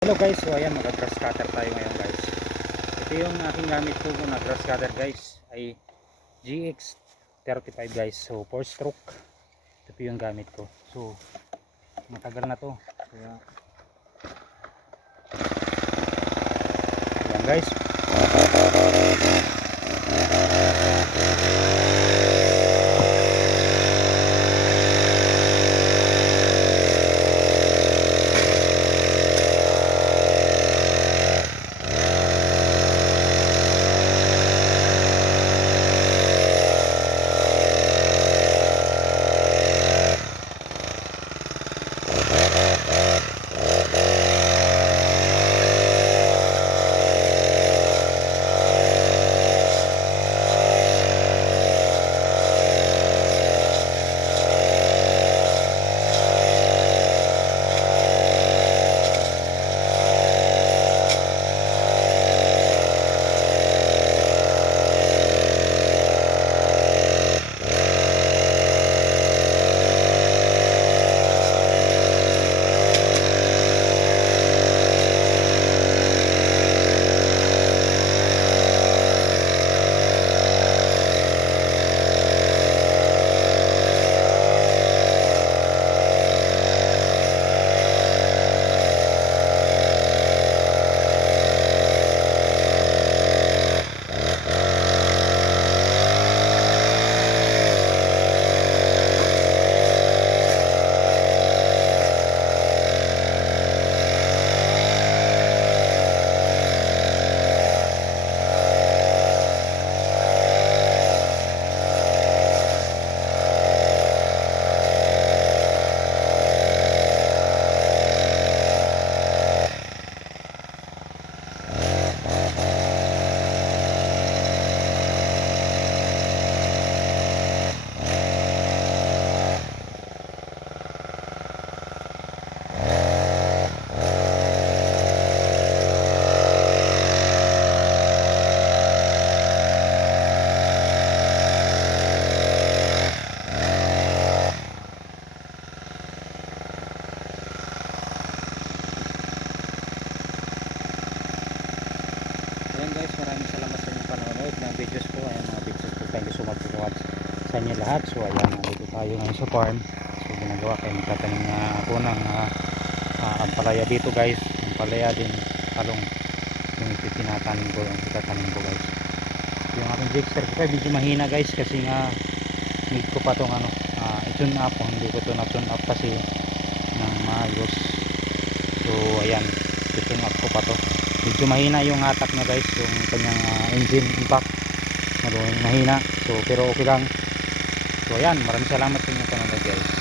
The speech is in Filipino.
Hello guys, so ayan, mag-grass cutter tayo ngayon guys. Ito yung aking gamit ko na grass cutter guys, ay GX35 guys. So 4 stroke. Ito po yung gamit ko. So matagal na to. Kaya ayan guys. Ayan guys, maraming salamat sa inyong panonood ng videos ko. Ayan mga videos ko, thank you so much for watch sa inyo lahat. So ayan, dito tayo ngayon sa farm. So ginagawa kayo, magtatanim na ako ng ampalaya dito guys. Ampalaya din, talong yung itinatanim ko, yung itatanim ko guys. Yung aking Jixter ko medyo mahina guys, kasi nga need ko pa itong i-tune up. Hindi ko ito na-tune up kasi ng maayos. So ayan, i-tune up ko pa to. Medyo mahina yung hatak niya guys, yung kanyang engine impact mahina. So pero okay lang. So ayan, maraming salamat sa inyo panonood guys.